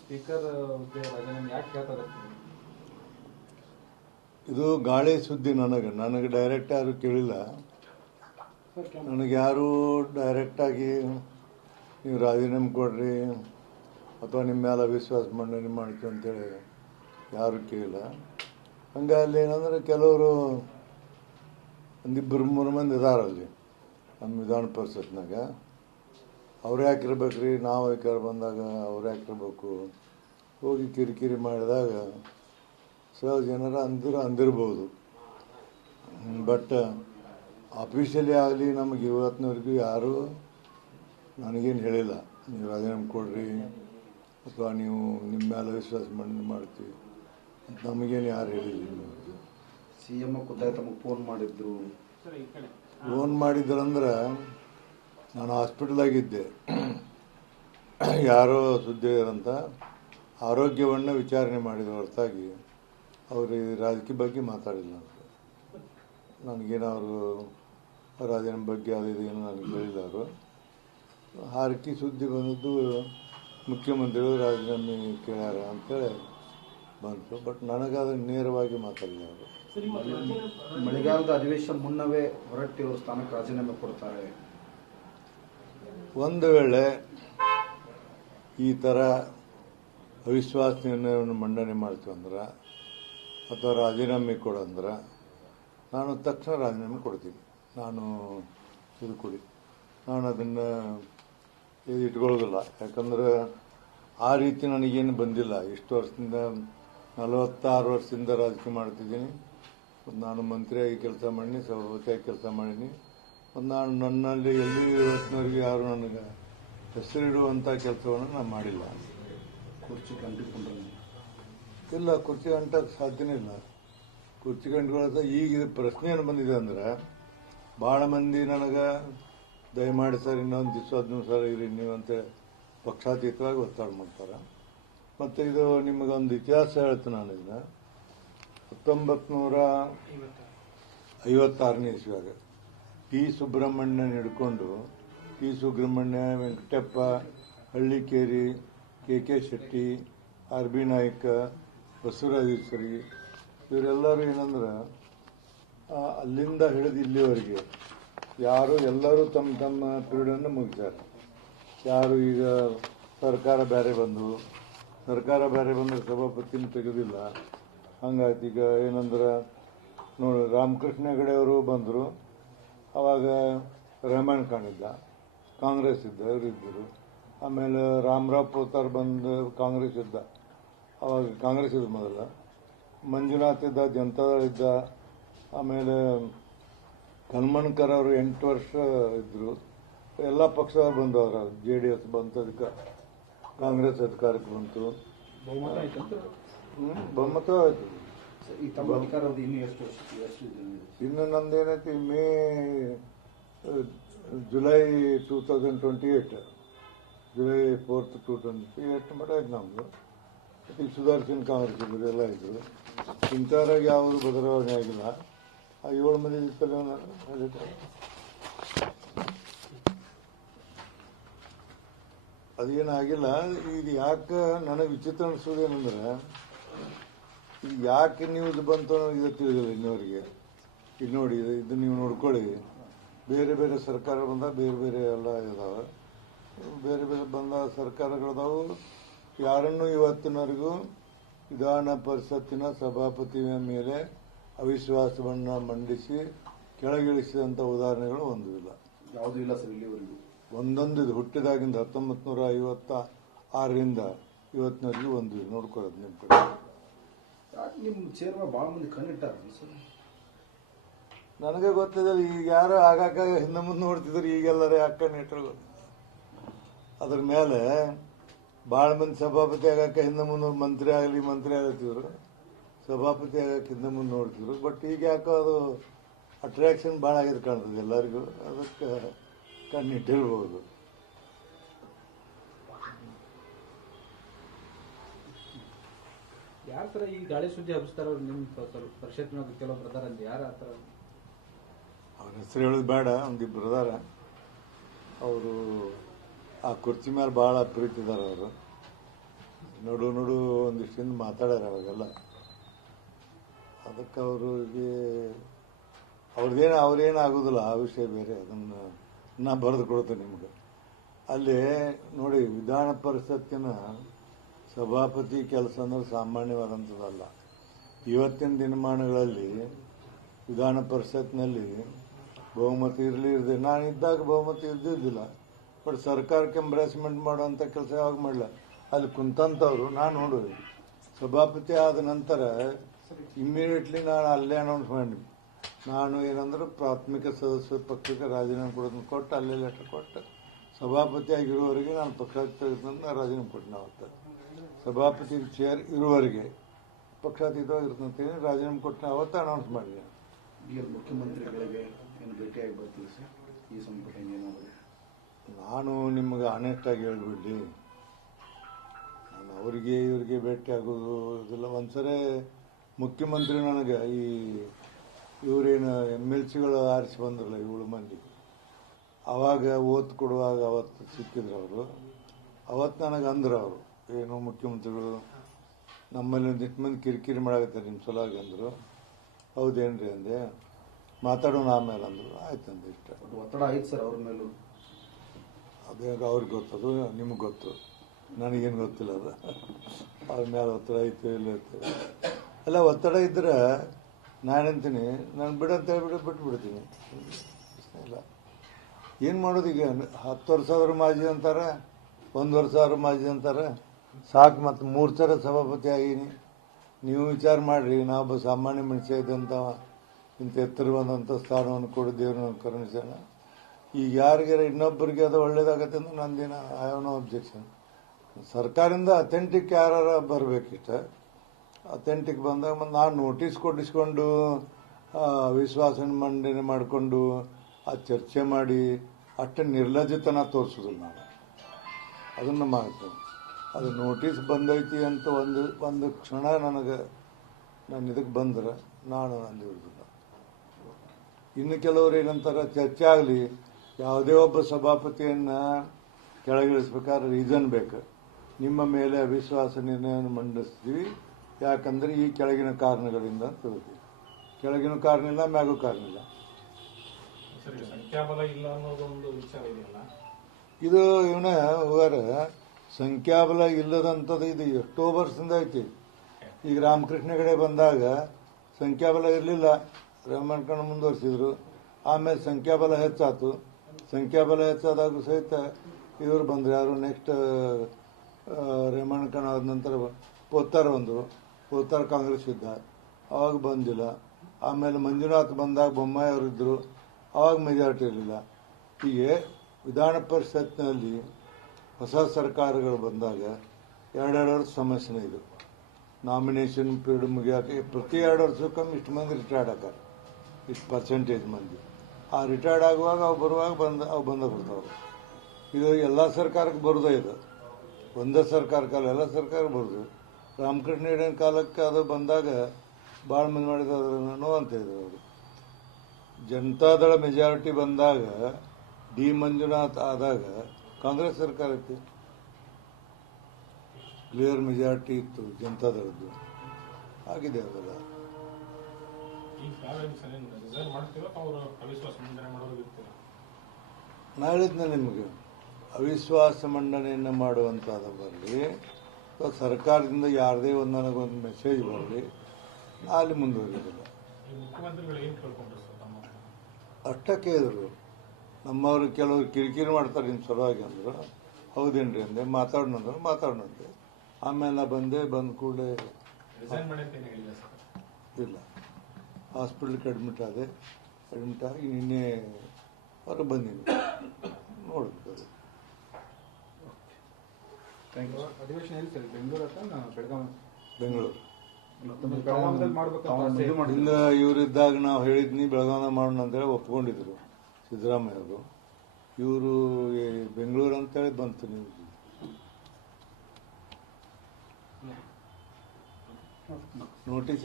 Speaker ಯಾಕೆ ಕೇಳ್ತಾರೆ? ಇದು ಗಾಳಿ ಸುದ್ದಿ. ನನಗೆ ಡೈರೆಕ್ಟ್ ಯಾರು ಕೇಳಿಲ್ಲ. ನನಗೆ ಯಾರು ಡೈರೆಕ್ಟಾಗಿ ನೀವು ರಾಜೀನಾಮೆ ಕೊಡ್ರಿ ಅಥವಾ ನಿಮ್ಮ ಮೇಲೆ ಅವಿಶ್ವಾಸ ಮಂಡನೆ ಮಾಡ್ತೀವಿ ಅಂತೇಳಿ ಯಾರು ಕೇಳಿಲ್ಲ. ಹಂಗೆ ಅಲ್ಲಿ ಏನಂದ್ರೆ ಕೆಲವರು ಒಂದಿಬ್ಬರು ಮೂರು ಮಂದಿ ಇದಾರಲ್ಲಿ ನಮ್ಮ ವಿಧಾನ ಪರಿಷತ್ನಾಗ. ಅವ್ರು ಯಾಕಿರ್ಬೇಕ್ರಿ, ನಾವು ಅಧಿಕಾರ ಬಂದಾಗ ಅವ್ರು ಯಾಕಿರ್ಬೇಕು, ಹೋಗಿ ಕಿರಿಕಿರಿ ಮಾಡಿದಾಗ ಜನರ ಅಂದಿರ್ಬೋದು. ಬಟ್ ಆಫೀಷಿಯಲಿ ಆಗಲಿ ನಮಗೆ ಇವತ್ತಿನವರೆಗೂ ಯಾರೂ ನನಗೇನು ಹೇಳಿಲ್ಲ, ನೀವು ರಾಜೀನಾಮೆ ಕೊಡ್ರಿ ಅಥವಾ ನೀವು ನಿಮ್ಮ ಮೇಲೆ ವಿಶ್ವಾಸ ಮಂಡನೆ ಮಾಡ್ತೀವಿ ಅಂತ ನಮಗೇನು ಯಾರು ಹೇಳಿಲ್ಲ. CM ಖುದ್ದಾಗಿ ತಮಗೆ ಫೋನ್ ಮಾಡಿದ್ರು. ಫೋನ್ ಮಾಡಿದ್ರಂದ್ರೆ ನಾನು ಹಾಸ್ಪಿಟಲಾಗಿದ್ದೆ. ಯಾರೋ ಸುದ್ದಿಯರಂತ ಆರೋಗ್ಯವನ್ನು ವಿಚಾರಣೆ ಮಾಡಿದ ಹೊರತಾಗಿ ಅವರು ರಾಜಕೀಯ ಬಗ್ಗೆ ಮಾತಾಡಿಲ್ಲ. ನನಗೇನವರು ರಾಜೀನಾಮೆ ಬಗ್ಗೆ ಅದೇನು ನನಗೆ ಹೇಳಿಲ್ಲ. ಅವರು ಹಾರಕಿ ಸುದ್ದಿ ಬಂದದ್ದು ಮುಖ್ಯಮಂತ್ರಿಗಳು ರಾಜೀನಾಮೆ ಕೇಳ್ಯಾರ ಅಂತೇಳಿ ಬಂತು. ಬಟ್ ನನಗಾದ್ರೆ ನೇರವಾಗಿ ಮಾತಾಡಿಲ್ಲ ಅವರು. ಮಳೆಗಾಲದ ಅಧಿವೇಶನ ಮುನ್ನವೇ ಹೊರಟ್ಟಿ ಅವರು ಸ್ಥಾನಕ್ಕೆ ರಾಜೀನಾಮೆ ಕೊಡ್ತಾರೆ. ಒಂದು ವೇಳೆ ಈ ಥರ ಅವಿಶ್ವಾಸ ನಿರ್ಣಯವನ್ನು ಮಂಡನೆ ಮಾಡ್ತೀವಂದ್ರೆ ಅಥವಾ ರಾಜೀನಾಮೆ ಕೊಡಂದ್ರೆ ನಾನು ತಕ್ಷಣ ರಾಜೀನಾಮೆ ಕೊಡ್ತೀನಿ. ನಾನು ಅದನ್ನು ಇಟ್ಕೊಳ್ಳೋದಿಲ್ಲ. ಯಾಕಂದ್ರೆ ಆ ರೀತಿ ನನಗೇನು ಬಂದಿಲ್ಲ. ಇಷ್ಟು ವರ್ಷದಿಂದ 46 ವರ್ಷದಿಂದ ರಾಜಕೀಯ ಮಾಡ್ತಿದ್ದೀನಿ. ನಾನು ಮಂತ್ರಿಯಾಗಿ ಕೆಲಸ ಮಾಡೀನಿ, ಸಭಾಪತಿಯಾಗಿ ಕೆಲಸ ಮಾಡೀನಿ. ನಾನು ನನ್ನಲ್ಲಿ ಎಲ್ಲಿ ಇವತ್ತಿನವರೆಗೆ ಯಾರು ನನಗೆ ಹೆಸರಿಡುವಂಥ ಕೆಲಸವನ್ನು ನಾನು ಮಾಡಿಲ್ಲ. ಕುರ್ಚಿ ಕಂಡುಕೊಂಡ್ರೆ ಇಲ್ಲ, ಕುರ್ಚಿ ಅಂಟಕ್ಕೆ ಸಾಧ್ಯನೇ ಇಲ್ಲ. ಕುರ್ಚಿ ಗಂಟುಗಳ ಈಗ ಪ್ರಶ್ನೆ ಏನು ಬಂದಿದೆ ಅಂದ್ರೆ, ಭಾಳ ಮಂದಿ ನನಗೆ ದಯಮಾಡಿ ಸರ್ ಇನ್ನೊಂದು ದಿವಸ 15 ಸಲ ಇರಿ ನೀವು ಅಂತೇಳಿ ಪಕ್ಷಾತೀತವಾಗಿ ಒತ್ತಡ ಮಾಡ್ತಾರೆ. ಮತ್ತು ಇದು ನಿಮಗೊಂದು ಇತಿಹಾಸ ಹೇಳ್ತೀನಿ. ನಾನು ಇದನ್ನ 1956ನೇ ಇಸ್ವಿಯಾಗ ಟಿ ಸುಬ್ರಹ್ಮಣ್ಯನ ಹಿಡ್ಕೊಂಡು ಸುಬ್ರಹ್ಮಣ್ಯ, ವೆಂಕಟಪ್ಪ, ಹಳ್ಳಿಕೇರಿ, ಕೆ ಶೆಟ್ಟಿ, RB ನಾಯ್ಕ, ಬಸವರಾಜೇಶ್ವರಿ ಇವರೆಲ್ಲರೂ ಏನಂದ್ರೆ ಅಲ್ಲಿಂದ ಹಿಡಿದು ಇಲ್ಲಿವರೆಗೆ ಎಲ್ಲರೂ ತಮ್ಮ ಪೀರಿಯಡನ್ನು ಮುಗಿಸ್ಯಾರ. ಯಾರು ಈಗ ಸರ್ಕಾರ ಬೇರೆ ಬಂದರೆ ಸಭಾಪತಿನ ತೆಗೆದಿಲ್ಲ. ಹಂಗಾಯ್ತು. ಈಗ ಏನಂದ್ರೆ ನೋಡಿ, ರಾಮಕೃಷ್ಣ ಹೆಗಡೆ ಅವರು ಬಂದರು, ಅವಾಗ ರೆಹಮಾನ್ ಖಾನ್ ಇದ್ದ, ಕಾಂಗ್ರೆಸ್ ಇದ್ದ, ಇವರಿದ್ದರು. ಆಮೇಲೆ ರಾಮರಾವ್ ಪೋತಾರ್ ಬಂದು ಕಾಂಗ್ರೆಸ್ ಇದ್ದ, ಅವಾಗ ಕಾಂಗ್ರೆಸ್ ಇದ್ದ ಮೊದಲ. ಮಂಜುನಾಥ್ ಇದ್ದ, ಜನತಾದಳ ಇದ್ದ. ಆಮೇಲೆ ಕಲ್ಮಣ್ಕರ್ ಅವರು 8 ವರ್ಷ ಇದ್ದರು. ಎಲ್ಲ ಪಕ್ಷ ಬಂದವರು. JDS ಬಂತು, ಅದಕ್ಕೆ ಕಾಂಗ್ರೆಸ್ ಅಧಿಕಾರಕ್ಕೆ ಬಂತು. ಬಹುಮತ ಆಯಿತು. ಇನ್ನು ನಂದೇನೈತಿ, ಜುಲೈ 2028, ಜುಲೈ 4th 2028 ಮಟ್ಟ ಆಯ್ತು ನಮ್ಮದು. ಈಗ ಸುಧಾರಿಸಿನ ಕಾಂಗ್ರೆಸ್ ಇದ್ರು, ಎಲ್ಲ ಇದ್ರು. ಇಂಥವ್ರಾಗ ಯಾವುದು ಬದಲಾವಣೆ ಆಗಿಲ್ಲ. ಆ 7 ಮಂದಿ ಅದೇನಾಗಿಲ್ಲ. ಇದು ಯಾಕೆ ನನಗೆ ವಿಚಿತ್ರ ಅನಿಸೋದು ಏನಂದ್ರೆ, ಈಗ ಯಾಕೆ ನ್ಯೂಸ್ ಬಂತು ಅನ್ನೋದು ಇದು ತಿಳಿದಿಲ್ಲ ಇನ್ನವರಿಗೆ. ಈಗ ನೋಡಿ, ಇದು ನೀವು ನೋಡ್ಕೊಳ್ಳಿ, ಬೇರೆ ಬೇರೆ ಸರ್ಕಾರ ಬಂದಾಗ ಬೇರೆ ಬೇರೆ ಎಲ್ಲ ಇದಾವೆ. ಬೇರೆ ಬೇರೆ ಬಂದ ಸರ್ಕಾರಗಳದಾವು. ಯಾರನ್ನು ಇವತ್ತಿನವರೆಗೂ ವಿಧಾನ ಪರಿಷತ್ತಿನ ಸಭಾಪತಿಯ ಮೇಲೆ ಅವಿಶ್ವಾಸವನ್ನು ಮಂಡಿಸಿ ಕೆಳಗಿಳಿಸಿದಂಥ ಉದಾಹರಣೆಗಳು ಒಂದೂ ಇಲ್ಲ. ಯಾವುದೂ ಇಲ್ಲ ಸರ್ ಇಲ್ಲಿವರೆಗೂ. ಒಂದೊಂದು ಇದು ಹುಟ್ಟಿದಾಗಿಂದ 1956ರಿಂದ ಇವತ್ತಿನವರೆಗೂ ಒಂದು ನೋಡ್ಕೊಳ್ಳೋದು ನಿಮ್ಮ ಕಡೆ. ನಿಮ್ಮ ಚೇರ್ಮನ್ ಭಾಳ ಮಂದಿ ಕಣ್ಣಿಟ್ಟಾರ ಸರ್. ನನಗೆ ಗೊತ್ತಿದೆ. ಈಗ ಯಾರು ಆಗಾಗ ಹಿಂದೆ ಮುಂದೆ ನೋಡ್ತಿದ್ರು, ಈಗೆಲ್ಲರೂ ಯಾಕೆ ಕಣ್ಣಿಟ್ಟರು ಗೊತ್ತಿಲ್ಲ. ಅದ್ರ ಮೇಲೆ ಭಾಳ ಮಂದಿ ಸಭಾಪತಿ ಆಗಕ್ಕೆ ಹಿಂದೆ ಮುಂದೆ ಮಂತ್ರಿ ಆಗತ್ತಿದ್ರು, ಸಭಾಪತಿ ಆಗಕ್ಕೆ ಹಿಂದೆ ಮುಂದೆ ನೋಡ್ತಿದ್ರು. ಬಟ್ ಈಗ ಯಾಕೋ ಅದು ಅಟ್ರಾಕ್ಷನ್ ಭಾಳ ಆಗಿದೆ ಕಾಣ್ತದೆ ಎಲ್ಲರಿಗೂ. ಅದಕ್ಕೆ ಕಣ್ಣಿಟ್ಟಿರ್ಬೋದು. ಯಾರ ಥರ ಈ ಗಾಳಿ ಸುದ್ದಿ ಹಬ್ಬಿಸ್ತಾರ ನಿಮ್ಮ ಪರಿಷತ್ನಾಗ ಕೆಲವು ಬರ್ತಾರ ಯಾರು ಆ ಥರ? ಅವ್ರ ಹೆಸರು ಹೇಳೋದು ಬೇಡ, ಒಂದಿಬ್ಬರು ಅದಾರ. ಅವರು ಆ ಕುರ್ಚಿ ಮೇಲೆ ಭಾಳ ಪ್ರೀತಿ ಇದ್ದಾರೆ. ಅವರು ನಡು ಒಂದಿಷ್ಟಿಂದ ಮಾತಾಡ್ಯಾರ ಅವಾಗೆಲ್ಲ. ಅದಕ್ಕೆ ಅವ್ರಿಗೆ ಅವ್ರೇನು ಆಗೋದಿಲ್ಲ, ಆ ವಿಷಯ ಬೇರೆ. ಅದನ್ನು ನಾ ಬರೆದು ಕೊಡ್ತೇನೆ ನಿಮ್ಗೆ. ಅಲ್ಲಿ ನೋಡಿ, ವಿಧಾನ ಪರಿಷತ್ತಿನ ಸಭಾಪತಿ ಕೆಲಸ ಅಂದ್ರೆ ಸಾಮಾನ್ಯವಾದಂಥದ್ದಲ್ಲ. ಇವತ್ತಿನ ದಿನಮಾನಗಳಲ್ಲಿ ವಿಧಾನ ಪರಿಷತ್ನಲ್ಲಿ ಬಹುಮತ ಇರದೆ, ನಾನು ಇದ್ದಾಗ ಬಹುಮತ ಇದ್ದಿದ್ದಿಲ್ಲ. ಬಟ್ ಸರ್ಕಾರಕ್ಕೆ ಎಂಬ್ರಾಸ್ಮೆಂಟ್ ಮಾಡುವಂಥ ಕೆಲಸ ಯಾವಾಗ ಮಾಡಲ್ಲ. ಅಲ್ಲಿ ಕುಂತಂಥವ್ರು ನಾನು ನೋಡೋದು, ಸಭಾಪತಿ ಆದ ನಂತರ ಇಮ್ಮಿಡಿಯೇಟ್ಲಿ ನಾನು ಅಲ್ಲೇ ಅನೌನ್ಸ್ ಮಾಡಿ, ನಾನು ಏನಂದ್ರೆ ಪ್ರಾಥಮಿಕ ಸದಸ್ಯ ಪಕ್ಷಕ್ಕೆ ರಾಜೀನಾಮೆ ಕೊಡೋದನ್ನು ಕೊಟ್ಟು, ಅಲ್ಲೇ ಲೆಟರ್ ಕೊಟ್ಟು ಸಭಾಪತಿ ಆಗಿರುವವರೆಗೆ ನಾನು ಪಕ್ಷಾತೀತ ರಾಜೀನಾಮೆ ಕೊಟ್ಟು, ಅವತ್ತು ಸಭಾಪತಿ ಚೇರ್ ಇರುವವರೆಗೆ ಪಕ್ಷಾತೀತವಾಗಿ ಇರ್ತಂತೇಳಿ ರಾಜೀನಾಮೆ ಕೊಟ್ಟು ಅವತ್ತು ಅನೌನ್ಸ್ ಮಾಡಿದೆ. ಈಗ ಮುಖ್ಯಮಂತ್ರಿಗಳಿಗೆ ಏನು ಭೇಟಿಯಾಗಿ ಬರ್ತೀವಿ ಸರ್, ಈ ಸಂಪುಟ ಏನಾದರೂ? ನಾನು ನಿಮಗೆ ಆನೆಸ್ಟಾಗಿ ಹೇಳ್ಬಿಡ್ಲಿ, ನಾನು ಅವರಿಗೆ ಇವರಿಗೆ ಭೇಟಿ ಆಗೋದು ಇದೆಲ್ಲ. ಒಂದ್ಸರಿ ಮುಖ್ಯಮಂತ್ರಿ ನನಗೆ ಇವರೇನು MLCಗಳು ಆರಿಸಿ ಬಂದ್ರಲ್ಲ 7 ಮಂದಿ, ಆವಾಗ ಓತ್ ಕೊಡುವಾಗ ಅವತ್ತು ಸಿಕ್ಕಿದ್ರು ಅವರು. ಅವತ್ತು ನನಗೆ ಅಂದ್ರು ಅವರು, ಏನು ಮುಖ್ಯಮಂತ್ರಿಗಳು ನಮ್ಮಲ್ಲಿ ಒಂದಿಷ್ಟು ಮಂದಿ ಕಿರಿಕಿರಿ ಮಾಡಾಕತ್ತಾರೆ ನಿಮ್ಮ ಸಲುವಾಗಿ ಅಂದರು. ಹೌದೇನ್ರಿ ಅಂದೆ, ಮಾತಾಡೋಣ ಆಮೇಲೆ ಅಂದರು. ಆಯ್ತು ಅಂದೆ, ಇಷ್ಟ. ಒತ್ತಡ ಆಯ್ತು ಸರ್ ಅವ್ರ ಮೇಲೂ? ಅದೇ ಅವ್ರಿಗೆ ಗೊತ್ತದು, ನಿಮಗೆ ಗೊತ್ತು, ನನಗೇನು ಗೊತ್ತಿಲ್ಲ. ಅದು ಅವ್ರ ಮೇಲೆ ಒತ್ತಡ ಐತೆ ಇಲ್ಲ ಐತೆ ಎಲ್ಲ. ಒತ್ತಡ ಇದ್ರೆ ನಾನಂತೀನಿ, ನಾನು ಬಿಡಂತ ಹೇಳ್ಬಿಟ್ಟು ಬಿಟ್ಬಿಡ್ತೀನಿ. ಇಲ್ಲ, ಏನು ಮಾಡೋದು? ಈಗ 10 ವರ್ಷ ಆದ್ರೂ ಮಾಜಿ ಅಂತಾರೆ, 1 ವರ್ಷ ಆದ್ರೂ ಮಾಜಿ ಅಂತಾರೆ. ಸಾಕು, ಮತ್ತು 3 ಸಲ ಸಭಾಪತಿ ಆಗೀನಿ. ನೀವು ವಿಚಾರ ಮಾಡಿರಿ, ನಾವೊಬ್ಬ ಸಾಮಾನ್ಯ ಮನುಷ್ಯ ಇದ್ದಂಥ ಇಂಥ ಎತ್ತರ ಬಂದಂಥ ಸ್ಥಾನವನ್ನು ಕೊಡಿ ದೇವ್ರನ್ನ ಕರುಣಿಸೋಣ. ಈಗ ಯಾರಿಗಾರ ಇನ್ನೊಬ್ಬರಿಗೆ ಅದು ಒಳ್ಳೇದಾಗತ್ತೆ ಅಂದ್ರೆ ನಂದೇನ ಐ ಹ್ಯಾವ್ ನೋ ಅಬ್ಜೆಕ್ಷನ್. ಸರ್ಕಾರದಿಂದ ಅಥೆಂಟಿಕ್ ಯಾರು ಬರಬೇಕಿಷ್ಟ, ಅಥೆಂಟಿಕ್ ಬಂದಾಗ ಮತ್ತು ನಾನು ನೋಟಿಸ್ ಕೊಟ್ಟಿಸ್ಕೊಂಡು ವಿಶ್ವಾಸ ಮಂಡನೆ ಮಾಡಿಕೊಂಡು ಆ ಚರ್ಚೆ ಮಾಡಿ ಅಷ್ಟು ನಿರ್ಲಜ್ಜತನ ತೋರಿಸೋದಿಲ್ಲ ನಾನು. ಅದನ್ನು ಮಾಡ್ತೇನೆ. ಅದು ನೋಟಿಸ್ ಬಂದೈತಿ ಅಂತ ಒಂದು ಕ್ಷಣ ನಾನು ಇದಕ್ಕೆ ಬಂದ್ರೆ ನಾನು ಅಲ್ಲಿ ಇರೋದಿಲ್ಲ. ಇನ್ನು ಕೆಲವರು ಏನಂತಾರೆ, ಚರ್ಚೆ ಆಗಲಿ, ಯಾವುದೇ ಒಬ್ಬ ಸಭಾಪತಿಯನ್ನು ಕೆಳಗಿಳಿಸ್ಬೇಕಾದ್ರೆ ರೀಸನ್ ಬೇಕು. ನಿಮ್ಮ ಮೇಲೆ ಅವಿಶ್ವಾಸ ನಿರ್ಣಯವನ್ನು ಮಂಡಿಸ್ತೀವಿ, ಯಾಕಂದರೆ ಈ ಕೆಳಗಿನ ಕಾರಣಗಳಿಂದ ಅಂತ ಹೇಳ್ತೀವಿ. ಕೆಳಗಿನ ಕಾರಣ ಇಲ್ಲ, ಮ್ಯಾಗೂ ಕಾರಣ ಇಲ್ಲ. ಸಂಖ್ಯಾಬಲ ಇಲ್ಲ ಅನ್ನೋದೊಂದು ವಿಚಾರ ಇದೆಯಲ್ಲ, ಇದು ಇವನ ಹೋಗಾರ ಸಂಖ್ಯಾಬಲ ಇಲ್ಲದಂಥದ್ದು ಇದು ಎಷ್ಟೋ ವರ್ಷದಿಂದ ಐತಿ. ಈಗ ರಾಮಕೃಷ್ಣ ಹೆಗಡೆ ಬಂದಾಗ ಸಂಖ್ಯಾಬಲ ಇರಲಿಲ್ಲ, ರಾಮಣ್ಕಣ್ಣ ಮುಂದುವರಿಸಿದ್ರು. ಆಮೇಲೆ ಸಂಖ್ಯಾಬಲ ಹೆಚ್ಚಾತು. ಸಂಖ್ಯಾಬಲ ಹೆಚ್ಚಾದಾಗ ಸಹಿತ ಇವರು ಬಂದರು, ಯಾರು ನೆಕ್ಸ್ಟ್ ರೇಮಣ್ಕಣ್ಣ ಆದ ನಂತರ ಪೋತ್ತಾರ ಬಂದರು. ಪೋತ್ತಾರ ಕಾಂಗ್ರೆಸ್ ಇದ್ದ, ಅವಾಗ ಬಂದಿಲ್ಲ. ಆಮೇಲೆ ಮಂಜುನಾಥ್ ಬಂದಾಗ ಬೊಮ್ಮಾಯಿ ಅವರಿದ್ದರು, ಅವಾಗ ಮೆಜಾರಿಟಿ ಇರಲಿಲ್ಲ. ಹೀಗೆ ವಿಧಾನ ಪರಿಷತ್ನಲ್ಲಿ ಹೊಸ ಸರ್ಕಾರಗಳು ಬಂದಾಗ 2 ವರ್ಷ ಸಮಸ್ಯೆನೇ ಇದು. ನಾಮಿನೇಷನ್ ಪೀರಿಯಡ್ ಮುಗಿಯೋಕೆ ಪ್ರತಿ 2 ವರ್ಷಕ್ಕೊಮ್ಮೆ ಇಷ್ಟು ಮಂದಿ ರಿಟೈರ್ಡ್ ಆಗಾರೆ, ಇಷ್ಟು ಪರ್ಸೆಂಟೇಜ್ ಮಂದಿ. ಆ ರಿಟೈರ್ಡ್ ಆಗುವಾಗ ಅವು ಬರುವಾಗ ಅವು ಬಂದ ಬರ್ತಾವೆ. ಇದು ಎಲ್ಲ ಸರ್ಕಾರಕ್ಕೆ ಬರೋದೇ ಇದು, ಒಂದೇ ಸರ್ಕಾರಕ್ಕಲ್ಲ, ಎಲ್ಲ ಸರ್ಕಾರಕ್ಕೆ ಬರೋದು. ರಾಮಕೃಷ್ಣ ಹೆಗಡೆ ಕಾಲಕ್ಕೆ ಅದು ಬಂದಾಗ ಭಾಳ ಮಂದಿ ಮಾಡಿದ್ರು ಅಂತ ಇದ್ರು ಅವರು. ಜನತಾದಳ ಮೆಜಾರಿಟಿ ಬಂದಾಗ ಡಿ ಮಂಜುನಾಥ್ ಆದಾಗ ಕಾಂಗ್ರೆಸ್ ಸರ್ಕಾರಕ್ಕೆ ಕ್ಲಿಯರ್ ಮೆಜಾರಿಟಿ ಇತ್ತು ಜನತಾದಳದ್ದು. ಆಗಿದೆ ಅವೆಲ್ಲ. ನಾ ಹೇಳಿದ್ನ ನಿಮಗೆ, ಅವಿಶ್ವಾಸ ಮಂಡನೆಯನ್ನು ಮಾಡುವಂಥದ್ದು ಬರಲಿ ಅಥವಾ ಸರ್ಕಾರದಿಂದ ಯಾರದೇ ಒಂದು ನನಗೊಂದು ಮೆಸೇಜ್ ಬರಲಿ, ಅಲ್ಲಿ ಮುಂದುವರಿಯೋದಿಲ್ಲ. ಅಷ್ಟಕ್ಕೆ ಇದ್ರು ನಮ್ಮವರು ಕೆಲವರು ಕಿರಿಕಿರಿ ಮಾಡ್ತಾರೆ ನಿಮ್ಮ ಸಲುವಾಗಿ ಅಂದರು. ಹೌದೇನ್ರಿ ಅಂದೆ, ಮಾತಾಡೋಣಂತೆ. ಆಮೇಲೆ ನಾ ಬಂದ ಕೂಡಲೇ ಇಲ್ಲ, ಹಾಸ್ಪಿಟ್ಲಿಗೆ ಅಡ್ಮಿಟ್ ಆಗಿ ನಿನ್ನೆ ಹೊರಗೆ ಬಂದೀನಿ. ನೋಡ್ಬೇಕು ಅದು. ಅಧಿವೇಶನ ಎಲ್ಲಿ ಸರ್? ಬೆಂಗಳೂರು ಅಥವಾ ಬೆಳಗಾವಿ? ಬೆಂಗಳೂರು. ಮಾಡ್ಬೇಕು. ಇಲ್ಲ, ಇವರಿದ್ದಾಗ ನಾವು ಹೇಳಿದ್ನಿ ಬೆಳಗಾವಿ ಮಾಡೋಣ ಅಂತೇಳಿ ಒಪ್ಕೊಂಡಿದ್ರು ಸಿದ್ದರಾಮಯ್ಯ ಅವರು. ಇವರು ಬೆಂಗಳೂರು ಅಂತೇಳಿ ಬಂತು ನೀವು ನೋಟಿಸ್